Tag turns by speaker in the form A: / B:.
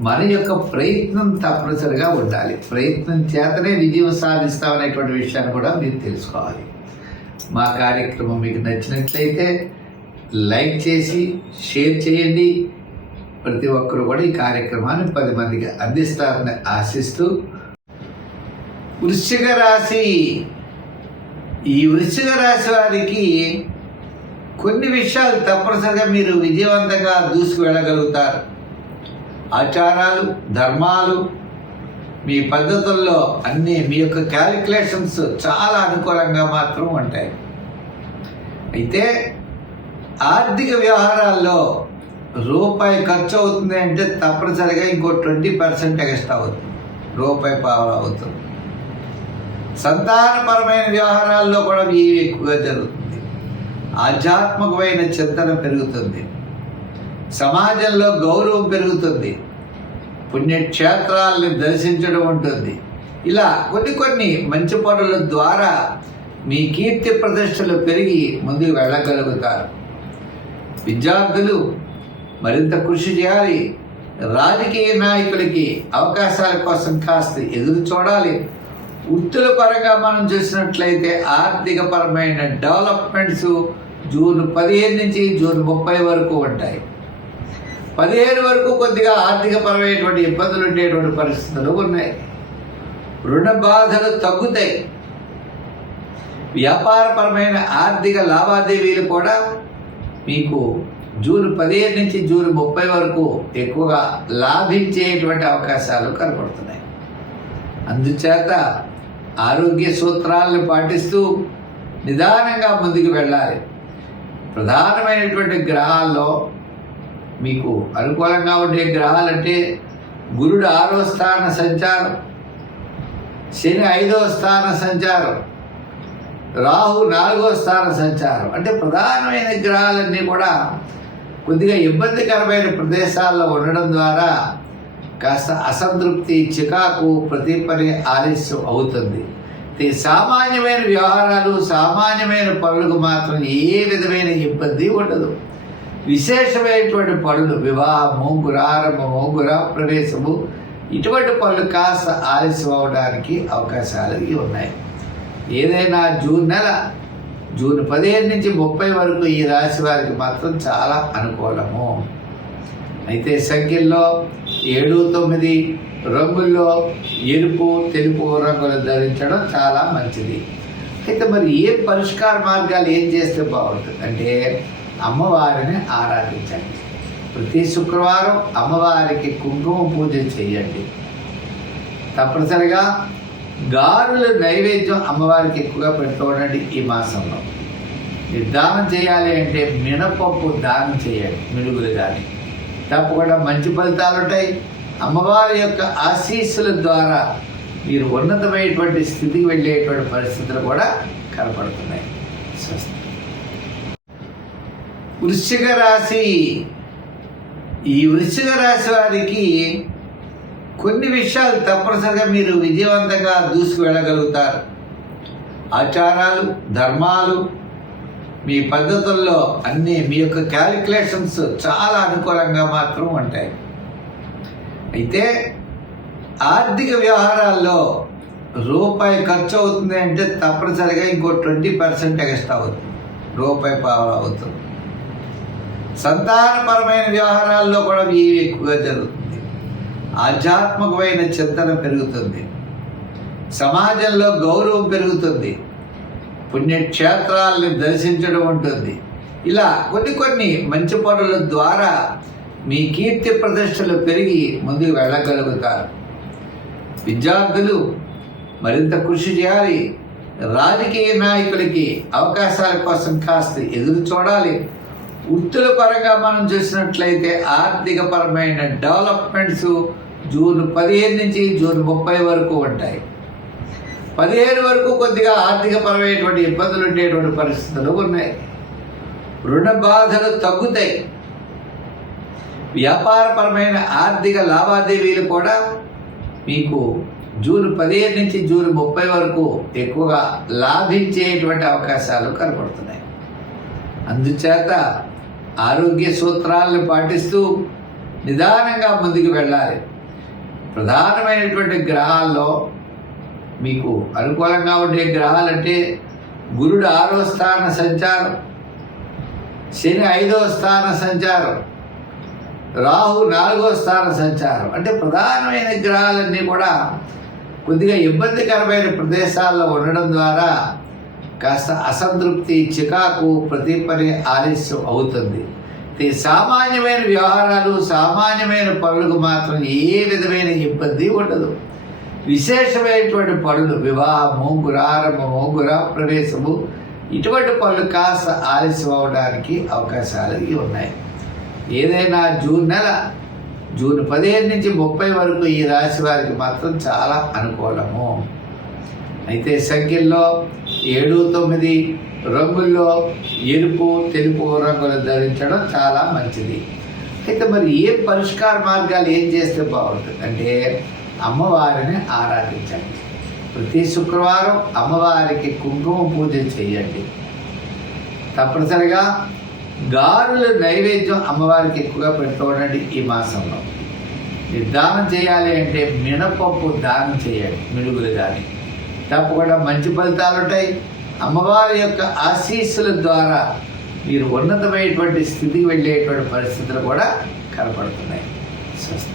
A: మన యొక్క ప్రయత్నం తప్పనిసరిగా ఉండాలి. ప్రయత్నం చేతనే విజయం సాధిస్తామనేటువంటి విషయాన్ని కూడా మీరు తెలుసుకోవాలి. మా కార్యక్రమం మీకు నచ్చినట్లయితే లైక్ చేసి షేర్ చేయండి. ప్రతి ఒక్కరు కూడా ఈ కార్యక్రమాన్ని పది మందికి అందిస్తారని ఆశిస్తూ వృశ్చిక రాశి ఈ వృశ్చిక రాశి వారికి కొన్ని విషయాలు తప్పనిసరిగా మీరు విజయవంతంగా దూసుకు వెళ్ళగలుగుతారు ఆచారాలు ధర్మాలు మీ పద్ధతుల్లో అన్నీ మీ యొక్క క్యాలిక్యులేషన్స్ చాలా అనుకూలంగా మాత్రం ఉంటాయి. అయితే ఆర్థిక వ్యవహారాల్లో రూపాయి ఖర్చు అవుతుంది అంటే తప్పనిసరిగా ఇంకో ట్వంటీ పర్సెంట్ ఎక్స్ట్రా అవుతుంది. రూపాయి పావలా అవుతుంది. సంతానపరమైన వ్యవహారాల్లో కూడా ఇవి ఎక్కువగా జరుగుతుంది. ఆధ్యాత్మికమైన చింతన పెరుగుతుంది. సమాజంలో గౌరవం పెరుగుతుంది. పుణ్యక్షేత్రాలను దర్శించడం ఉంటుంది. ఇలా కొన్ని కొన్ని మంచి పనుల ద్వారా మీ కీర్తి ప్రతిష్టలు పెరిగి ముందుకు వెళ్ళగలుగుతారు. విద్యార్థులు మరింత కృషి చేయాలి. రాజకీయ నాయకులకి అవకాశాల కోసం కాస్త ఎదురు చూడాలి. వృత్తుల పరంగా మనం చూసినట్లయితే ఆర్థిక పరమైన డెవలప్మెంట్స్ జూన్ పదిహేను నుంచి జూన్ ముప్పై వరకు ఉంటాయి. పదిహేను వరకు కొద్దిగా ఆర్థిక పరమైనటువంటి ఇబ్బందులు ఉండేటువంటి పరిస్థితులు ఉన్నాయి. రుణ బాధలు తగ్గుతాయి. వ్యాపారపరమైన ఆర్థిక లావాదేవీలు కూడా మీకు జూన్ పదిహేను నుంచి జూన్ ముప్పై వరకు ఎక్కువగా లాభించేటువంటి అవకాశాలు కనపడుతున్నాయి. అందుచేత ఆరోగ్య సూత్రాలను పాటిస్తూ నిదానంగా ముందుకు వెళ్ళాలి. ప్రధానమైనటువంటి గ్రహాల్లో మీకు అనుకూలంగా ఉండే గ్రహాలంటే గురుడు ఆరో స్థాన సంచారం శని ఐదో స్థాన సంచారం రాహు నాలుగో స్థాన సంచారం. అంటే ప్రధానమైన గ్రహాలన్నీ కూడా కొద్దిగా ఇబ్బందికరమైన ప్రదేశాల్లో ఉండడం ద్వారా కాస్త అసంతృప్తి చికాకు ప్రతి పని ఆలస్యం అవుతుంది. సామాన్యమైన వ్యవహారాలు సామాన్యమైన పనులకు మాత్రం ఏ విధమైన ఇబ్బంది ఉండదు. విశేషమైనటువంటి పనులు వివాహము గురారంభము గురా ప్రవేశము ఇటువంటి పనులు కాస్త ఆలస్యం అవడానికి అవకాశాలు ఉన్నాయి. ఏదైనా జూన్ నెల జూన్ పదిహేను నుంచి ముప్పై వరకు ఈ రాశి వారికి మాత్రం చాలా అనుకూలము. అయితే సంఖ్యల్లో ఏడు తొమ్మిది రంగుల్లో ఎరుపు తెలుపు రంగులు ధరించడం చాలా మంచిది. అయితే మరి ఏ పరిష్కార మార్గాలు ఏం చేస్తే బాగుంటుంది? అంటే అమ్మవారిని ఆరాధించండి. ప్రతి శుక్రవారం అమ్మవారికి కుంకుమ పూజ చేయండి. తప్పనిసరిగా గారుల నైవేద్యం అమ్మవారికి ఎక్కువగా పెడుతూ ఉండండి ఈ మాసంలో. మీరు దానం చేయాలి అంటే మినపప్పు దానం చేయండి మినుగులు కానీ తప్పకుండా మంచి ఫలితాలు ఉంటాయి. అమ్మవారి యొక్క ఆశీస్సుల ద్వారా మీరు ఉన్నతమైనటువంటి స్థితికి వెళ్ళేటువంటి పరిస్థితులు కూడా కనపడుతున్నాయి. స్వస్తి వృశ్చిక రాశి ఈ వృశ్చిక రాశి వారికి కొన్ని విషయాలు తప్పనిసరిగా మీరు విజయవంతంగా దూసుకు వెళ్ళగలుగుతారు ఆచారాలు ధర్మాలు మీ పద్ధతుల్లో అన్నీ మీ యొక్క క్యాలిక్యులేషన్స్ చాలా అనుకూలంగా మాత్రం ఉంటాయి. అయితే ఆర్థిక వ్యవహారాల్లో రూపాయి ఖర్చు అవుతుంది అంటే తప్పనిసరిగా ఇంకో ట్వంటీ పర్సెంట్ ఎక్స్ట్రా అవుతుంది. రూపాయి పవర్ అవుతుంది. సంతానపరమైన వ్యవహారాల్లో కూడా ఇవి ఎక్కువగా జరుగుతుంది? ఆధ్యాత్మికమైన చింతన పెరుగుతుంది. సమాజంలో గౌరవం పెరుగుతుంది. పుణ్యక్షేత్రాలను దర్శించడం ఉంటుంది. ఇలా కొన్ని కొన్ని మంచి పనుల ద్వారా మీ కీర్తి ప్రతిష్టలు పెరిగి ముందుకు వెళ్ళగలుగుతారు. విద్యార్థులు మరింత కృషి చేయాలి. రాజకీయ నాయకులకి అవకాశాల కోసం కాస్త ఎదురు చూడాలి. వృత్తుల పరంగా మనం చూసినట్లయితే ఆర్థిక పరమైన డెవలప్మెంట్స్ జూన్ పదిహేను నుంచి జూన్ ముప్పై వరకు ఉంటాయి. పదిహేను వరకు కొద్దిగా ఆర్థిక పరమైనటువంటి ఇబ్బందులు ఉండేటువంటి పరిస్థితులు ఉన్నాయి. రుణ బాధలు తగ్గుతాయి. వ్యాపారపరమైన ఆర్థిక లావాదేవీలు కూడా మీకు జూన్ పదిహేను నుంచి జూన్ ముప్పై వరకు ఎక్కువగా లాభించేటువంటి అవకాశాలు కనపడుతున్నాయి. అందుచేత ఆరోగ్య సూత్రాలను పాటిస్తూ నిదానంగా ముందుకు వెళ్ళాలి. ప్రధానమైనటువంటి గ్రహాల్లో మీకు అనుకూలంగా ఉండే గ్రహాలంటే గురుడు ఆరో స్థాన సంచారం శని ఐదో స్థాన సంచారం రాహు నాలుగో స్థాన సంచారం. అంటే ప్రధానమైన గ్రహాలన్నీ కూడా కొద్దిగా ఇబ్బందికరమైన ప్రదేశాల్లో ఉండడం ద్వారా కాస్త అసంతృప్తి చికాకు ప్రతి పని ఆలస్యం అవుతుంది. ఈ సామాన్యమైన వ్యవహారాలు సామాన్యమైన పనులకు మాత్రం ఏ విధమైన ఇబ్బంది ఉండదు. విశేషమైనటువంటి పనులు వివాహము గురారంభము గురా ప్రవేశము ఇటువంటి పనులు కాస్త ఆలస్యం అవడానికి అవకాశాలు ఉన్నాయి. ఏదైనా జూన్ నెల జూన్ పదిహేను నుంచి ముప్పై వరకు ఈ రాశి వారికి మాత్రం చాలా అనుకూలము. అయితే సంఖ్యల్లో ఏడు తొమ్మిది రంగుల్లో ఎరుపు తెలుపు రంగులు ధరించడం చాలా మంచిది. అయితే మరి ఏ పరిష్కార మార్గాలు ఏం చేస్తే బాగుంటుంది? అంటే అమ్మవారిని ఆరాధించండి. ప్రతి శుక్రవారం అమ్మవారికి కుంకుమ పూజ చేయండి. తప్పనిసరిగా గారుల నైవేద్యం అమ్మవారికి ఎక్కువగా పెడుతూ ఈ మాసంలో. మీరు దానం చేయాలి అంటే మినపప్పు దానం చేయండి మినుగులు కానీ. తప్పకుండా మంచి ఫలితాలు ఉంటాయి. అమ్మవారి యొక్క ఆశీస్సుల ద్వారా మీరు ఉన్నతమైనటువంటి స్థితికి వెళ్ళేటువంటి పరిస్థితులు కూడా కనపడుతున్నాయి. స్వస్తి.